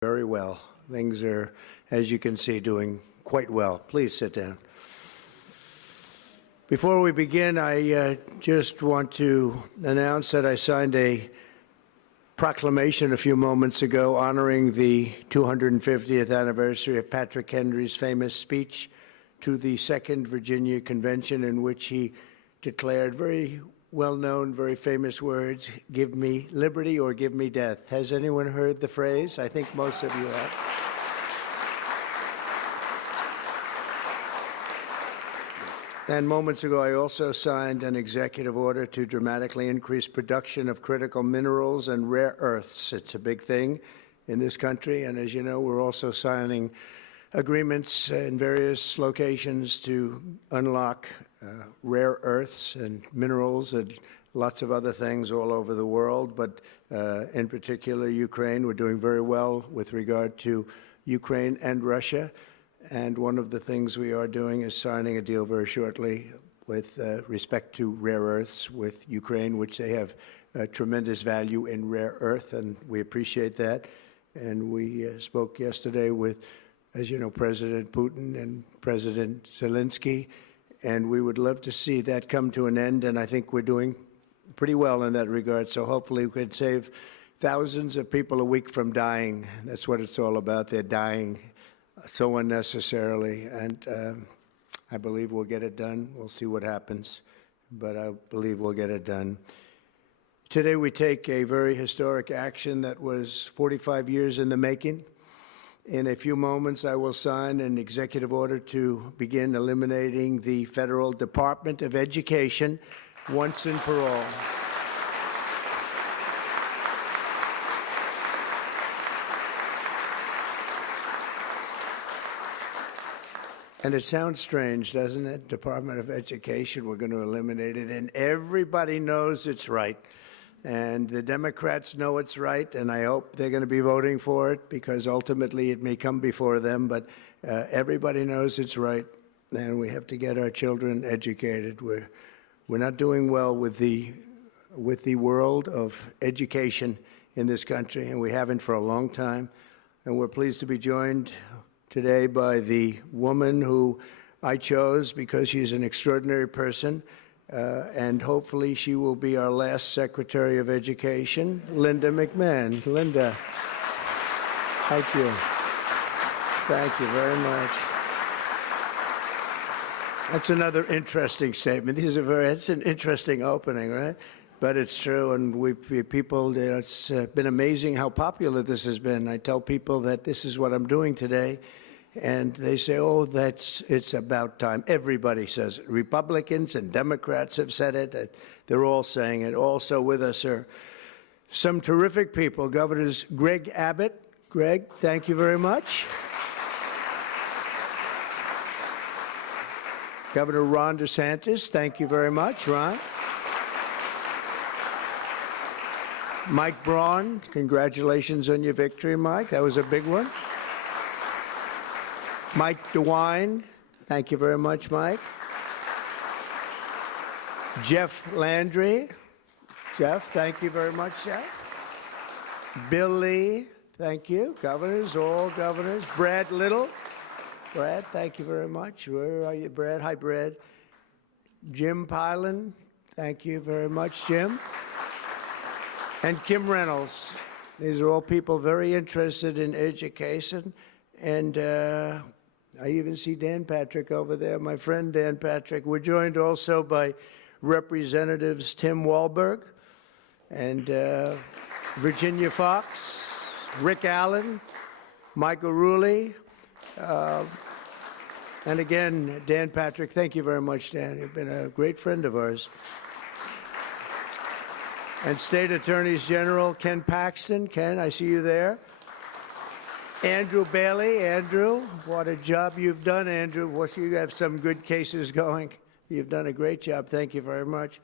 Very well. Things are, as you can see, doing quite well. Please sit down. Before we begin, I just want to announce that I signed a proclamation a few moments ago honoring the 250th anniversary of Patrick Henry's famous speech to the Second Virginia Convention, in which he declared very well-known, very famous words, "Give me liberty or give me death." Has anyone heard the phrase? I think most of you have. And moments ago, I also signed an executive order to dramatically increase production of critical minerals and rare earths. It's a big thing in this country, and as you know, we're also signing agreements in various locations to unlock rare earths and minerals and lots of other things all over the world, but in particular Ukraine. We're doing very well with regard to Ukraine and Russia, and one of the things we are doing is signing a deal very shortly with respect to rare earths with Ukraine, which they have tremendous value in rare earth, and we appreciate that. And we spoke yesterday with, as you know, President Putin and President Zelensky, and we would love to see that come to an end, and I think we're doing pretty well in that regard. So hopefully we could save thousands of people a week from dying. That's what it's all about. They're dying so unnecessarily, and I believe we'll get it done. We'll see what happens, but I believe we'll get it done. Today we take a very historic action that was 45 years in the making. In a few moments, I will sign an executive order to begin eliminating the Federal Department of Education once and for all. And it sounds strange, doesn't it? Department of Education, we're going to eliminate it, and everybody knows it's right. And the Democrats know it's right, and I hope they're going to be voting for it, because ultimately it may come before them, but everybody knows it's right, and we have to get our children educated. We're not doing well with the world of education in this country, and we haven't for a long time. And we're pleased to be joined today by the woman who I chose because she's an extraordinary person, and hopefully she will be our last Secretary of Education, Linda McMahon. Linda, thank you. Thank you very much. That's another interesting statement. It's an interesting opening, right? But it's true, and it's been amazing how popular this has been. I tell people that this is what I'm doing today, and they say, "Oh, it's about time." Everybody says it. Republicans and Democrats have said it. They're all saying it. Also with us are some terrific people. Governors Greg Abbott. Greg, thank you very much. Governor Ron DeSantis, thank you very much, Ron. Mike Braun, congratulations on your victory, Mike. That was a big one. Mike DeWine, thank you very much, Mike. Jeff Landry. Jeff, thank you very much, Jeff. Bill Lee, thank you. Governors, all governors. Brad Little. Brad, thank you very much. Where are you, Brad? Hi, Brad. Jim Pilan, thank you very much, Jim. And Kim Reynolds. These are all people very interested in education. And I even see Dan Patrick over there, my friend Dan Patrick. We're joined also by Representatives Tim Walberg and Virginia Fox, Rick Allen, Michael Rulli, and again, Dan Patrick. Thank you very much, Dan. You've been a great friend of ours. And State Attorneys General Ken Paxton. Ken, I see you there. Andrew Bailey. Andrew, what a job you've done, Andrew. You have some good cases going. You've done a great job. Thank you very much.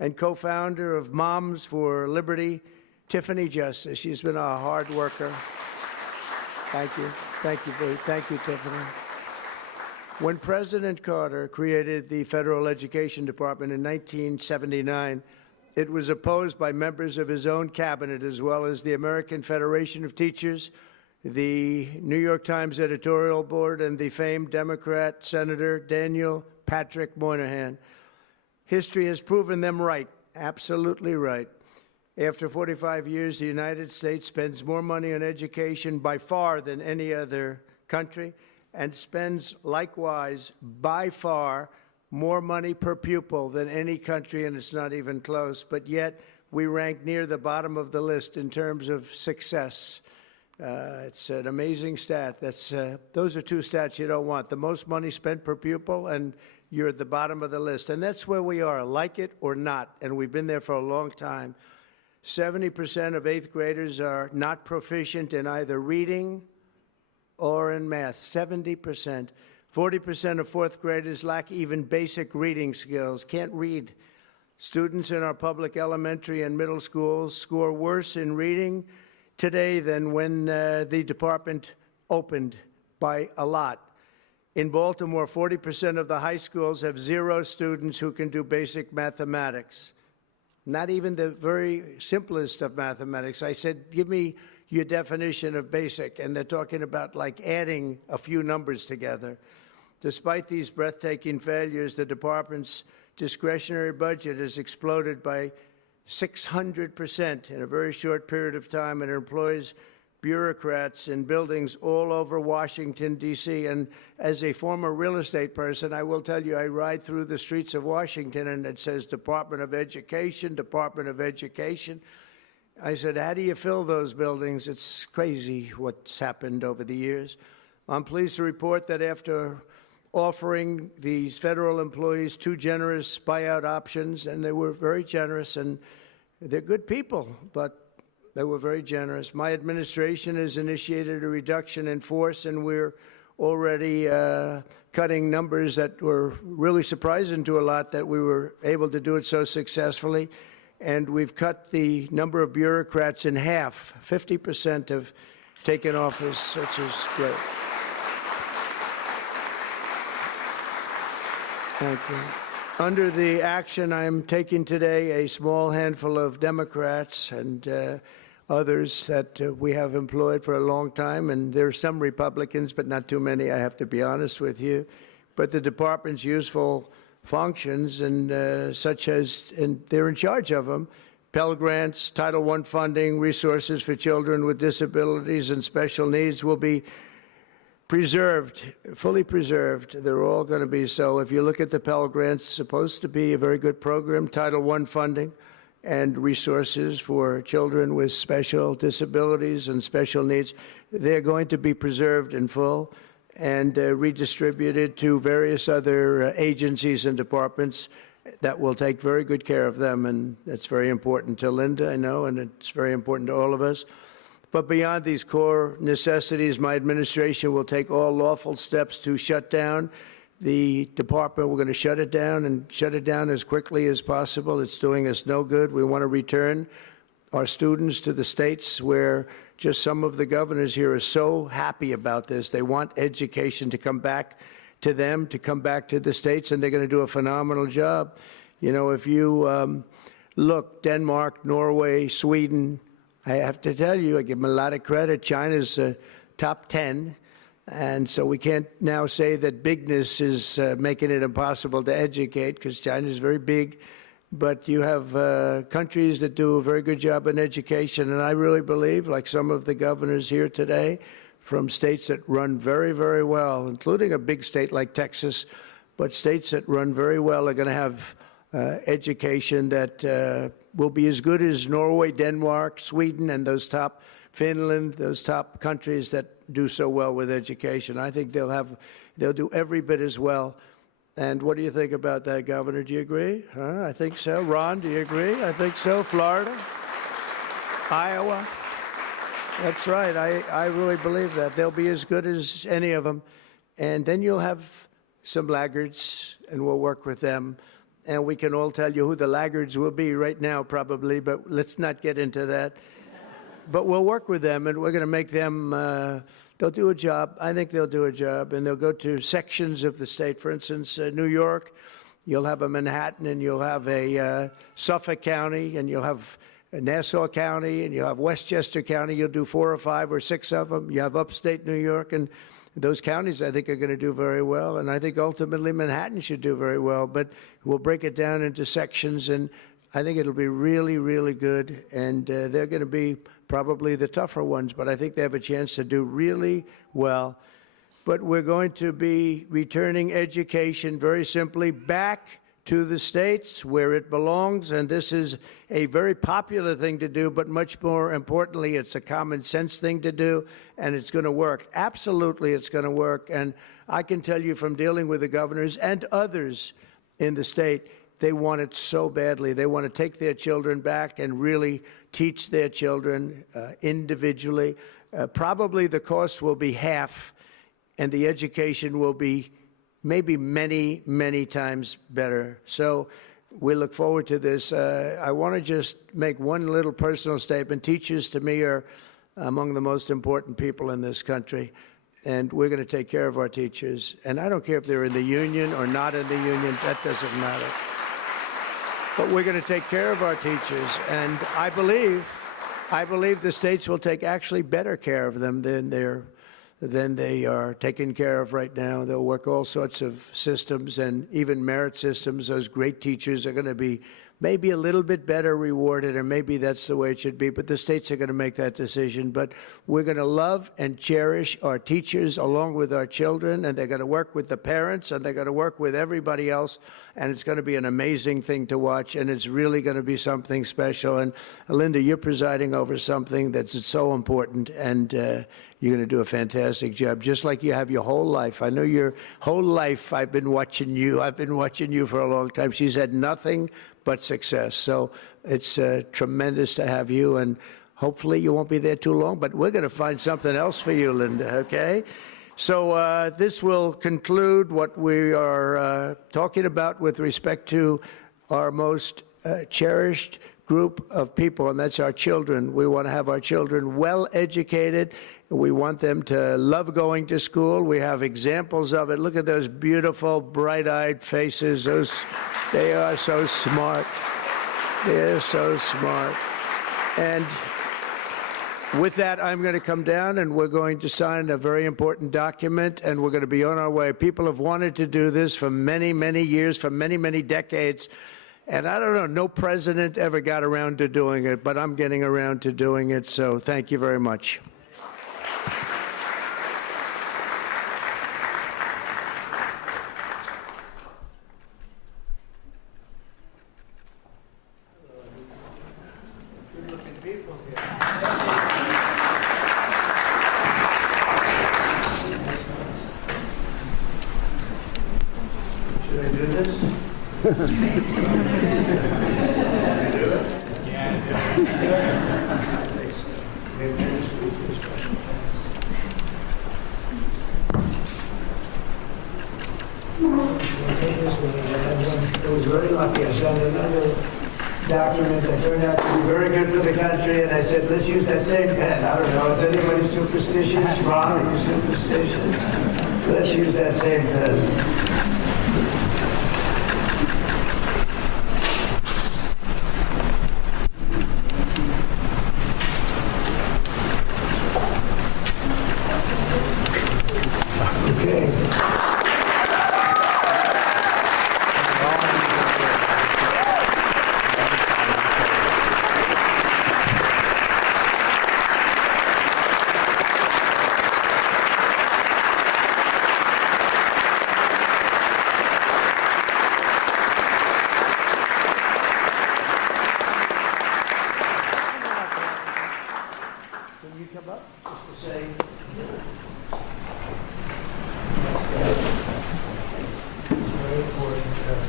And co-founder of Moms for Liberty, Tiffany Justice. She's been a hard worker. Thank you. Thank you, Tiffany. When President Carter created the Federal Education Department in 1979, it was opposed by members of his own cabinet, as well as the American Federation of Teachers, the New York Times editorial board, and the famed Democrat Senator Daniel Patrick Moynihan. History has proven them right, absolutely right. After 45 years, the United States spends more money on education by far than any other country, and spends likewise by far more money per pupil than any country, and it's not even close. But yet we rank near the bottom of the list in terms of success. It's an amazing stat. Those are two stats you don't want: the most money spent per pupil, and you're at the bottom of the list. And that's where we are, like it or not, and we've been there for a long time. 70% of 8th graders are not proficient in either reading or in math. 70%. 40% of 4th graders lack even basic reading skills, can't read. Students in our public elementary and middle schools score worse in reading today than when the department opened, by a lot. In Baltimore, 40% of the high schools have 0 students who can do basic mathematics. Not even the very simplest of mathematics. I said, give me your definition of basic, and they're talking about like adding a few numbers together. Despite these breathtaking failures, the department's discretionary budget has exploded by 600% in a very short period of time, and employs bureaucrats in buildings all over Washington, D.C. And as a former real estate person, I will tell you, I ride through the streets of Washington and it says Department of Education, Department of Education. I said, how do you fill those buildings? It's crazy what's happened over the years. I'm pleased to report that after offering these federal employees 2 generous buyout options, and they were very generous, and they're good people, but they were very generous. My administration has initiated a reduction in force, and we're already cutting numbers that were really surprising to a lot, that we were able to do it so successfully. And we've cut the number of bureaucrats in half. 50% have taken office, which is great. Thank you. Under the action I'm taking today, a small handful of Democrats and others that we have employed for a long time, and there are some Republicans, but not too many, I have to be honest with you. But the department's useful functions, and such as, and they're in charge of them: Pell Grants, Title I funding, resources for children with disabilities and special needs will be preserved, fully preserved. They're all going to be so. If you look at the Pell Grants, it's supposed to be a very good program. Title I funding and resources for children with special disabilities and special needs, they're going to be preserved in full and redistributed to various other agencies and departments that will take very good care of them. And that's very important to Linda, I know, and it's very important to all of us. But beyond these core necessities, my administration will take all lawful steps to shut down the department. We're going to shut it down, and shut it down as quickly as possible. It's doing us no good. We want to return our students to the states, where just some of the governors here are so happy about this. They want education to come back to them, to come back to the states, and they're going to do a phenomenal job. You know, if you look, Denmark, Norway, Sweden, I have to tell you, I give them a lot of credit. China's top 10. And so we can't now say that bigness is making it impossible to educate, because China is very big. But you have countries that do a very good job in education. And I really believe, like some of the governors here today, from states that run very, very well, including a big state like Texas, but states that run very well are going to have education that will be as good as Norway, Denmark, Sweden, and those top, Finland, those top countries that do so well with education. I think they'll do every bit as well. And what do you think about that, Governor? Do you agree? I think so. Ron, do you agree? I think so. Florida? Iowa? That's right. I really believe that. They'll be as good as any of them. And then you'll have some laggards, and we'll work with them. And we can all tell you who the laggards will be right now, probably, but let's not get into that. But we'll work with them, and we're going to make them, they'll do a job. I think they'll do a job, and they'll go to sections of the state. For instance, New York, you'll have a Manhattan, and you'll have a Suffolk County, and you'll have Nassau County, and you have Westchester County. You'll do 4 or 5 or 6 of them. You have upstate New York, and those counties, I think, are going to do very well. And I think ultimately Manhattan should do very well. But we'll break it down into sections, and I think it'll be really, really good. And they're going to be probably the tougher ones, but I think they have a chance to do really well. But we're going to be returning education very simply back to the states where it belongs, and this is a very popular thing to do, but much more importantly, it's a common sense thing to do, and it's going to work. Absolutely, it's going to work, and I can tell you from dealing with the governors and others in the state, they want it so badly. They want to take their children back and really teach their children individually. Probably the cost will be half, and the education will be maybe many, many times better. So we look forward to this. I want to just make one little personal statement. Teachers, to me, are among the most important people in this country, and we're going to take care of our teachers. And I don't care if they're in the union or not in the union. That doesn't matter. But we're going to take care of our teachers, and I believe the states will take actually better care of them than they are taken care of right now. They'll work all sorts of systems and even merit systems. Those great teachers are going to be maybe a little bit better rewarded, or maybe that's the way it should be, but the states are going to make that decision. But we're going to love and cherish our teachers along with our children, and they're going to work with the parents, and they're going to work with everybody else, and it's going to be an amazing thing to watch, and it's really going to be something special. And Linda, you're presiding over something that's so important, and you're going to do a fantastic job, just like you have your whole life. I know your whole life I've been watching you. I've been watching you for a long time. She's had nothing but success. So it's tremendous to have you, and hopefully you won't be there too long, but we're going to find something else for you, Linda, okay? So this will conclude what we are talking about with respect to our most cherished group of people, and that's our children. We want to have our children well educated. We want them to love going to school. We have examples of it. Look at those beautiful, bright-eyed faces. They are so smart. They're so smart. And with that, I'm going to come down, and we're going to sign a very important document, and we're going to be on our way. People have wanted to do this for many, many years, for many, many decades. And I don't know, no president ever got around to doing it, but I'm getting around to doing it, so thank you very much. Should I do this? I was very lucky. I signed another document that turned out to be very good for the country, and I said, let's use that same pen. I don't know, is anybody superstitious? Ron, are you superstitious? Let's use that same pen.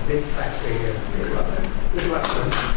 Big factory here. Good luck. Good luck, sir.